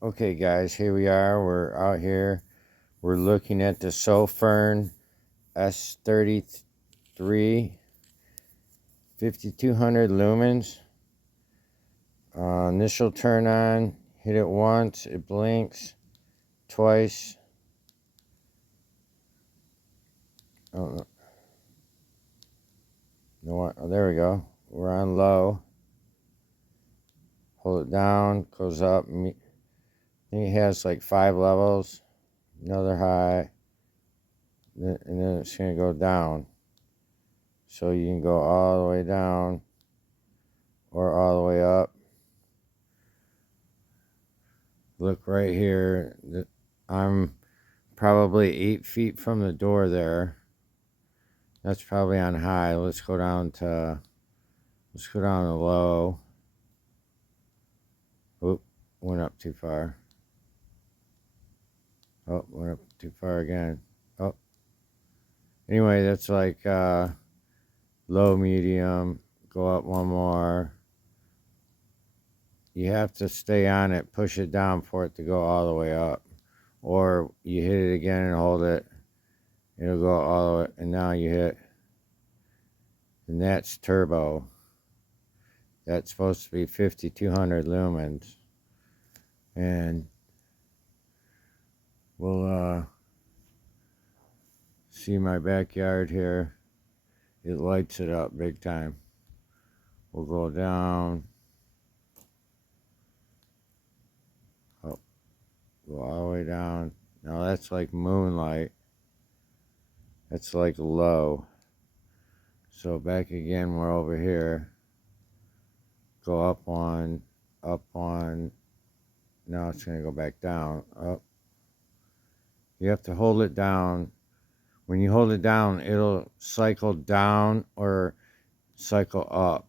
Okay guys, here we are. We're out here. We're looking at the Sofirn SC33 5200 lumens. Initial turn on, hit it once, it blinks twice. Oh, no, there we go. We're on low. Hold it down, goes up. I think it has like 5 levels. Another high, and then it's going to go down. So you can go all the way down or all the way up. Look right here. I'm probably 8 feet from the door there. That's probably on high. Let's go down to low. Oop, went up too far. Oh, went up too far again. Oh. Anyway, that's like low, medium. Go up one more. You have to stay on it, push it down for it to go all the way up. Or you hit it again and hold it. It'll go all the way, and now you hit. And that's turbo. That's supposed to be 5200 lumens. And we'll see my backyard here. It lights it up big time. We'll go down. Oh, go all the way down. Now that's like moonlight. That's like low. So back again, we're over here. Go up on. Now it's gonna go back down, up. You have to hold it down. When you hold it down, it'll cycle down or cycle up.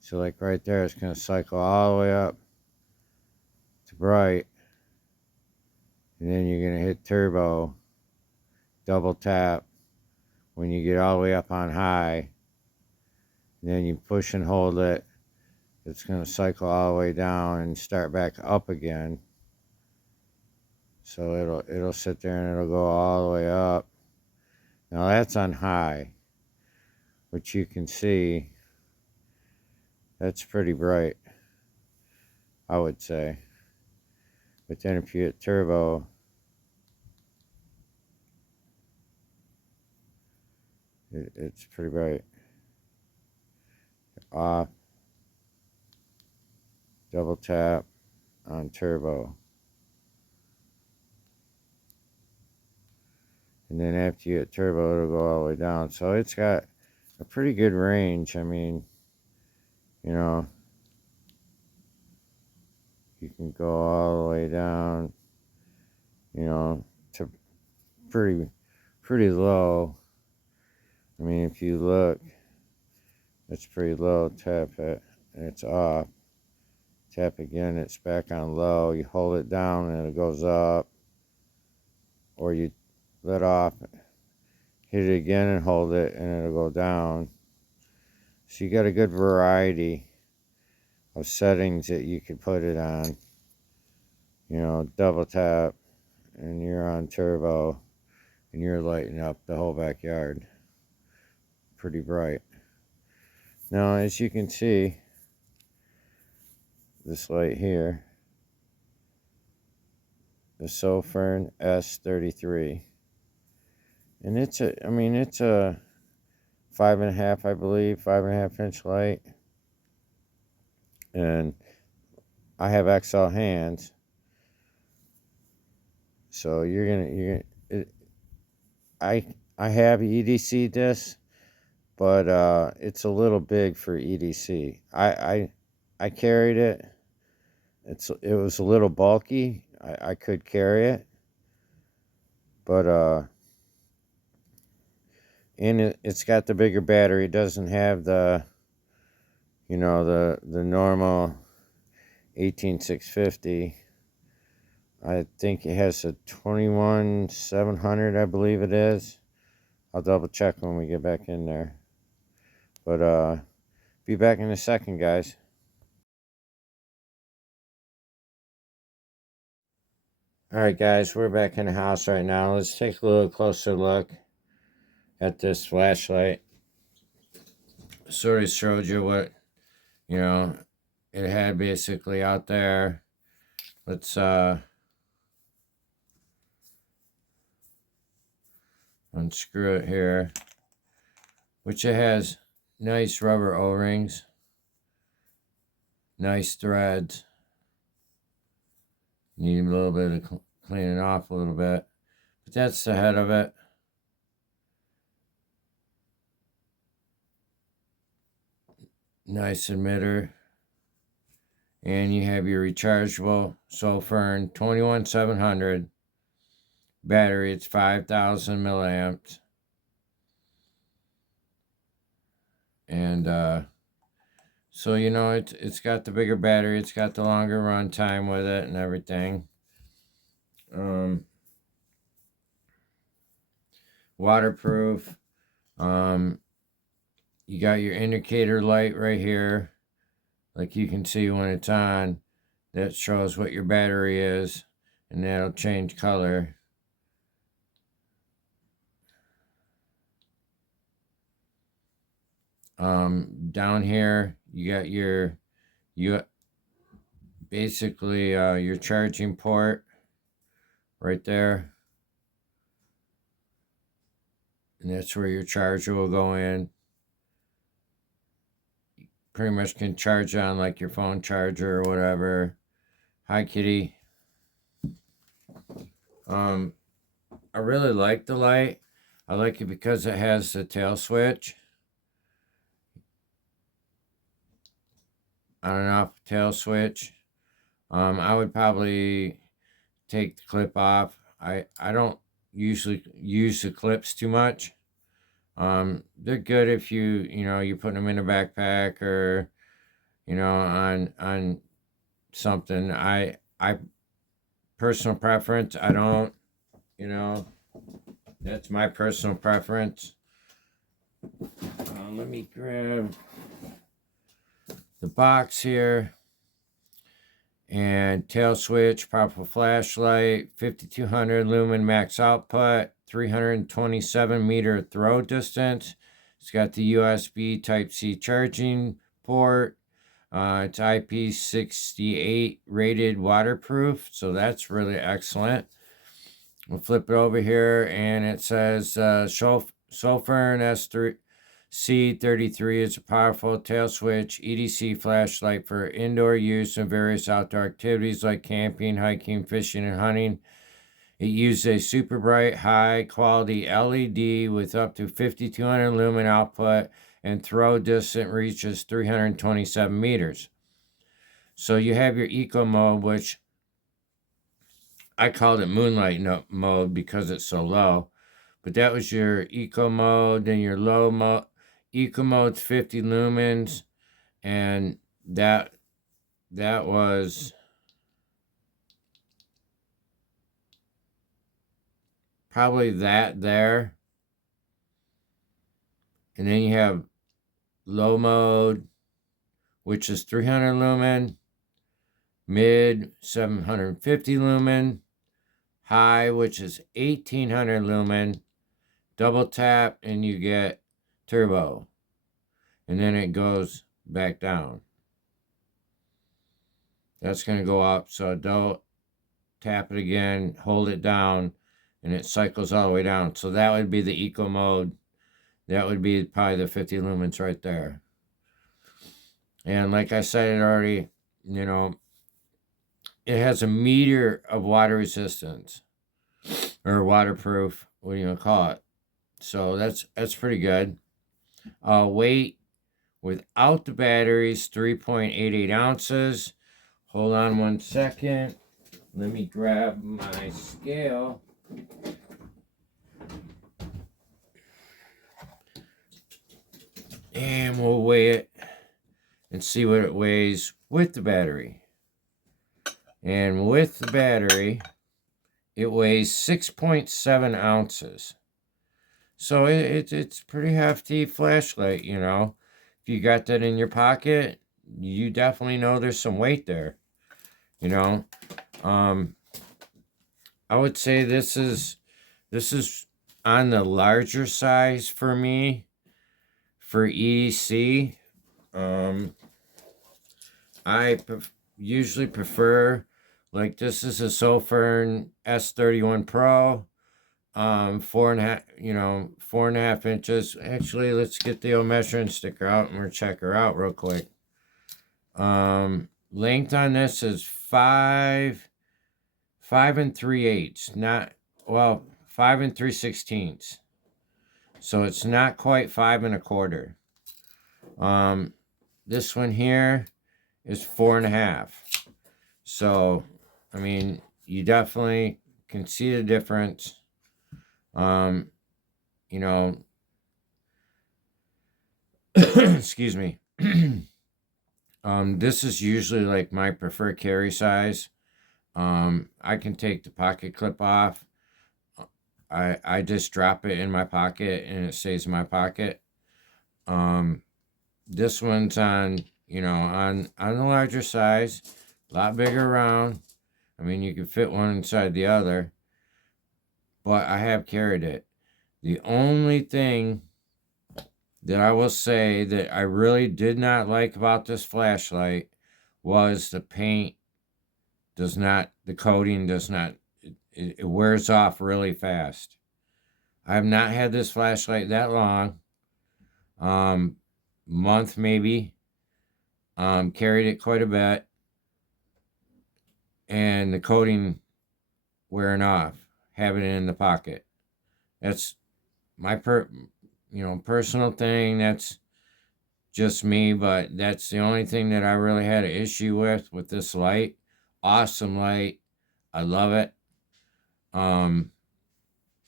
So like right there, it's gonna cycle all the way up to bright. And then you're gonna hit turbo, double tap. When you get all the way up on high, and then you push and hold it, it's gonna cycle all the way down and start back up again. So it'll sit there and it'll go all the way up. Now that's on high, which you can see. That's pretty bright, I would say. But then if you hit turbo, it's pretty bright. Off, double tap on turbo. And then after you hit turbo, it'll go all the way down. So it's got a pretty good range. I mean, you know, you can go all the way down, you know, to pretty low. I mean, if you look, it's pretty low. Tap it, and it's off. Tap again, it's back on low. You hold it down, and it goes up. Or you let off, hit it again and hold it, and it'll go down. So you got a good variety of settings that you could put it on. You know, double tap, and you're on turbo, and you're lighting up the whole backyard. Pretty bright. Now, as you can see, this light here, the Sofirn SC33, and it's a 5.5, I believe, 5.5 inch light, and I have XL hands, so I have EDC this, but it's a little big for EDC. I carried it. It was a little bulky. I could carry it, but and it's got the bigger battery. It doesn't have the, you know, the normal 18650. I think it has a 21700, I believe it is. I'll double check when we get back in there. But be back in a second, guys. Alright guys, we're back in the house right now. Let's take a little closer look at this flashlight. Sort of showed you what, you know, it had basically out there. Let's unscrew it here. Which it has nice rubber O-rings. Nice threads. Need a little bit of cleaning off a little bit. But that's the head of it. Nice emitter. And you have your rechargeable Sofirn 21700 battery. It's 5,000 milliamps. And so, you know, it's got the bigger battery. It's got the longer run time with it and everything. Waterproof. You got your indicator light right here. Like you can see when it's on, that shows what your battery is, and that'll change color. Down here you got your basically your charging port right there, and that's where your charger will go in. Pretty much can charge on like your phone charger or whatever. Hi kitty. I really like the light. I like it because it has the tail switch. On and off tail switch. I would probably take the clip off. I don't usually use the clips too much. They're good if you're putting them in a backpack or on something. I personal preference. I don't. That's my personal preference. Let me grab the box here. And tail switch, powerful flashlight, 5200 lumen max output, 327 meter throw distance. It's got the USB Type-C charging port. It's IP68 rated waterproof, so that's really excellent. We'll flip it over here, and it says Sofirn SC33 is a powerful tail switch EDC flashlight for indoor use and various outdoor activities like camping, hiking, fishing, and hunting. It uses a super bright, high quality LED with up to 5200 lumen output, and throw distance reaches 327 meters. So you have your eco mode, which I called it moonlight mode because it's so low. But that was your eco mode. Then your low mode. Eco mode's 50 lumens. And that was probably that there. And then you have low mode, which is 300 lumen. Mid, 750 lumen. High, which is 1800 lumen. Double tap and you get turbo. And then it goes back down. That's going to go up. So don't tap it again, hold it down, and it cycles all the way down. So that would be the eco mode. That would be probably the 50 lumens right there. And like I said it already, it has a meter of water resistance or waterproof, what do you call it? So that's pretty good. Weight without the batteries, 3.88 ounces. Hold on 1 second. Let me grab my scale. And we'll weigh it and see what it weighs with the battery. And with the battery, it weighs 6.7 ounces. So it's pretty hefty flashlight, If you got that in your pocket, you definitely know there's some weight there, I would say this is on the larger size for me for EDC. Um, I usually prefer, like, this is a Sofirn S33 Pro. 4.5, 4.5 inches. Actually, let's get the old measuring sticker out and we'll check her out real quick. Length on this is 5 and 3/8. Not, well, 5 and 3/16. So it's not quite 5 1/4. This one here is 4.5. So, I mean, you definitely can see the difference. Um, you know, excuse me. This is usually like my preferred carry size. I can take the pocket clip off. I just drop it in my pocket and it stays in my pocket. This one's on, on the larger size, a lot bigger around. I mean, you can fit one inside the other, but I have carried it. The only thing that I will say that I really did not like about this flashlight was the paint the coating does not, it wears off really fast. I have not had this flashlight that long, month maybe, carried it quite a bit, and the coating wearing off, having it in the pocket. That's my personal thing. That's just me, but that's the only thing that I really had an issue with this light. Awesome light. I love it.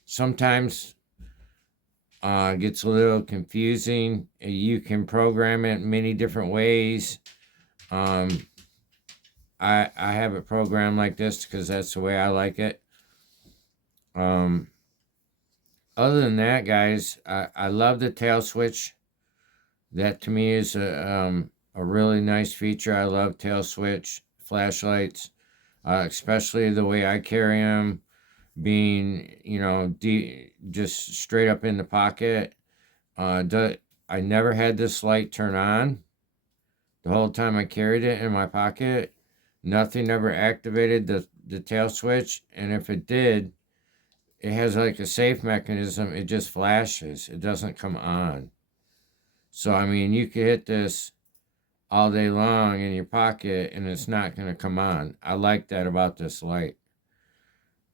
Sometimes it gets a little confusing. You can program it many different ways. I have it programmed like this because that's the way I like it. Other than that, guys, I love the tail switch. That to me is a really nice feature. I love tail switch flashlights, especially the way I carry them, being just straight up in the pocket. I never had this light turn on the whole time I carried it in my pocket. Nothing ever activated the tail switch, and if it did, it has like a safe mechanism. It just flashes. It doesn't come on. So, I mean, you could hit this all day long in your pocket and it's not going to come on. I like that about this light.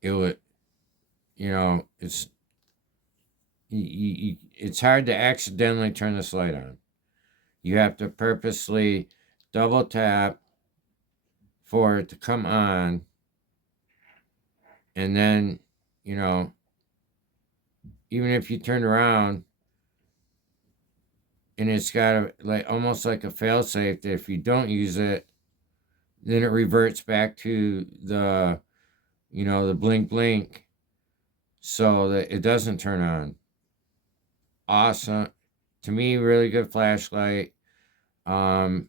It would, it's it's hard to accidentally turn this light on. You have to purposely double tap for it to come on. And then, even if you turn around, and it's got almost like a failsafe that if you don't use it, then it reverts back to the blink blink, so that it doesn't turn on. Awesome. To me, really good flashlight. It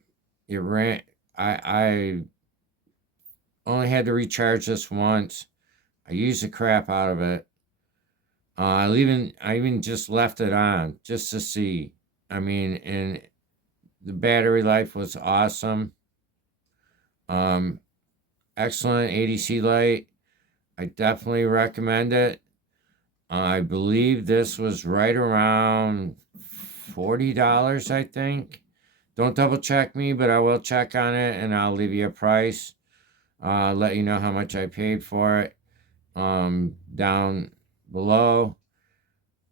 ran. I only had to recharge this once. I used the crap out of it. I even just left it on just to see. I mean, and the battery life was awesome. Excellent ADC light. I definitely recommend it. I believe this was right around $40, I think. Don't double check me, but I will check on it and I'll leave you a price. Let you know how much I paid for it down below.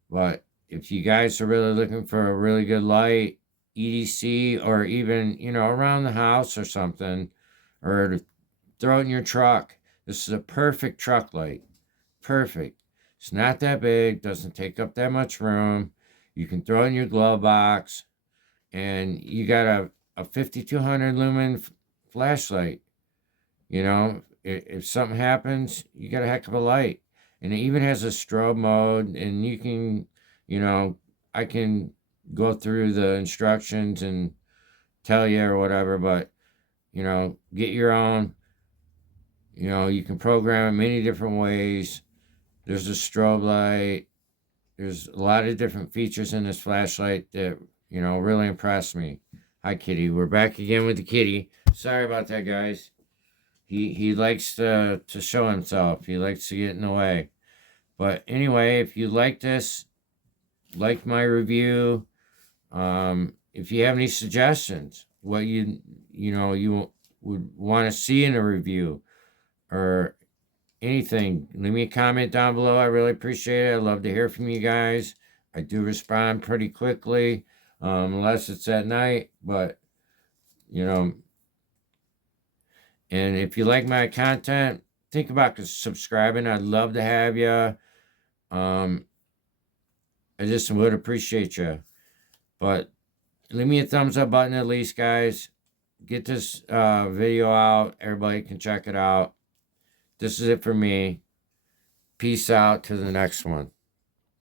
But if you guys are really looking for a really good light, EDC, or even, around the house or something, or to throw it in your truck, this is a perfect truck light. Perfect. It's not that big, doesn't take up that much room. You can throw it in your glove box, and you got a 5200 lumen flashlight. If something happens, you got a heck of a light. And it even has a strobe mode, and you can, I can go through the instructions and tell you or whatever, but, get your own. You know, you can program it many different ways. There's a strobe light. There's a lot of different features in this flashlight that, you know, really impressed me. Hi, kitty. We're back again with the kitty. Sorry about that, guys. He likes to show himself. He likes to get in the way. But anyway, if you like this, like my review, if you have any suggestions, what you would want to see in a review or anything, leave me a comment down below. I really appreciate it. I love to hear from you guys. I do respond pretty quickly, unless it's at night. But you know, and if you like my content, think about subscribing. I'd love to have you. I just would appreciate you. But leave me a thumbs up button at least, guys. Get this video out. Everybody can check it out. This is it for me. Peace out to the next one.